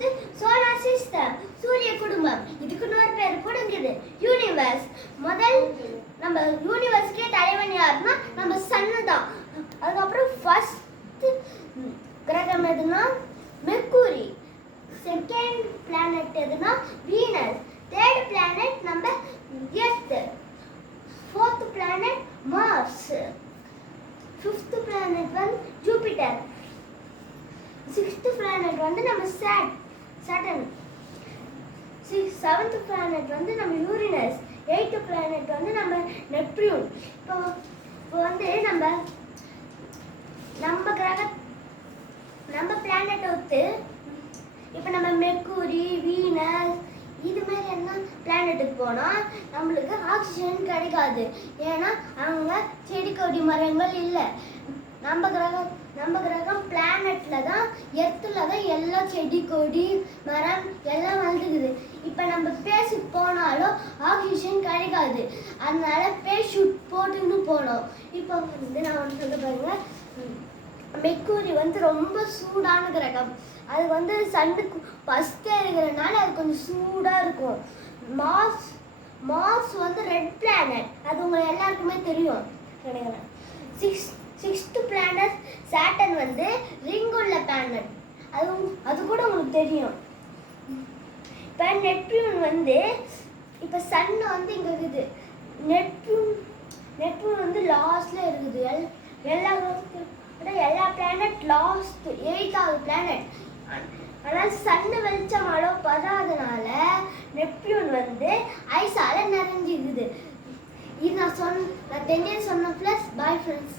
வந்து solar system, சூரிய குடும்பம். இதுக்கு இன்னொரு பேர் கூட இருக்குது, யூனிவர்ஸ். முதல் நம்ம யூனிவர்ஸ்க்கே தலைவன் யாருன்னா நம்ம சன்னு தான். அதுக்கப்புறம் ஃபர்ஸ்ட் கிரகம் எதுனா மெர்க்குரி, செகண்ட் பிளானட் எதுனா வீனஸ், தேர்ட் பிளானட் நம்ம Earth, fourth planet Mars, fifth planet வந்து ஜூபிட்டர், சிக்ஸ்த் பிளானட் வந்து நம்ம சாட்டர்ன், செவன்த் பிளானட் வந்து நம்ம யூரினஸ், எய்த் பிளானட் வந்து நம்ம நெப்டியூன். இப்போ வந்து நம்ம கிரக நம்ம பிளானட் ஒத்து இப்போ நம்ம மெர்க்குரி, வீனஸ் இது மாதிரி என்ன பிளானட்டுக்கு போனால் நம்மளுக்கு ஆக்சிஜன் கிடைக்காது. ஏன்னா அங்கே செடி கொடி மரங்கள் இல்லை. நம்ம கிரகம் பிளானட்டில் தான், எர்த்தில் தான் எல்லாம் செடி கொடி மரம் எல்லாம் வளர்ந்துக்குது. இப்போ நம்ம பேசி போனாலும் ஆக்சிஜன் கிடைக்காது. அதனால பேஷூட் போட்டுன்னு போனோம். இப்போ வந்து நான் ஒன்று சொல்ல பாருங்க, மெர்க்குரி வந்து ரொம்ப சூடான கிரகம். அது வந்து சன்னுக்கு ஃபஸ்ட்டே இருக்கிறனால அது கொஞ்சம் சூடாக இருக்கும். மார்ஸ் வந்து ரெட் பிளானட், அது உங்களுக்கு எல்லாருக்குமே தெரியும் கிடையாது. சிக்ஸ்த் பிளானட் சாட்டர்ன் வந்து ரிங் உள்ள பிளானட், அது கூட உங்களுக்கு தெரியும். இப்போ நெப்டியூன் வந்து இப்போ சன் வந்து இங்கே இருக்குது, நெப்டியூன் வந்து லாஸ்ட்ல இருக்குது. எல்லா பிளானட் லாஸ்ட் 8வது பிளானட். ஆனால் சன்னு வெளிச்சம் அளவு படாதனால நெப்டியூன் வந்து ஐஸால நிறைஞ்சிருக்குது. இது நான் 10 சொன்ன ப்ளஸ். Bye friends.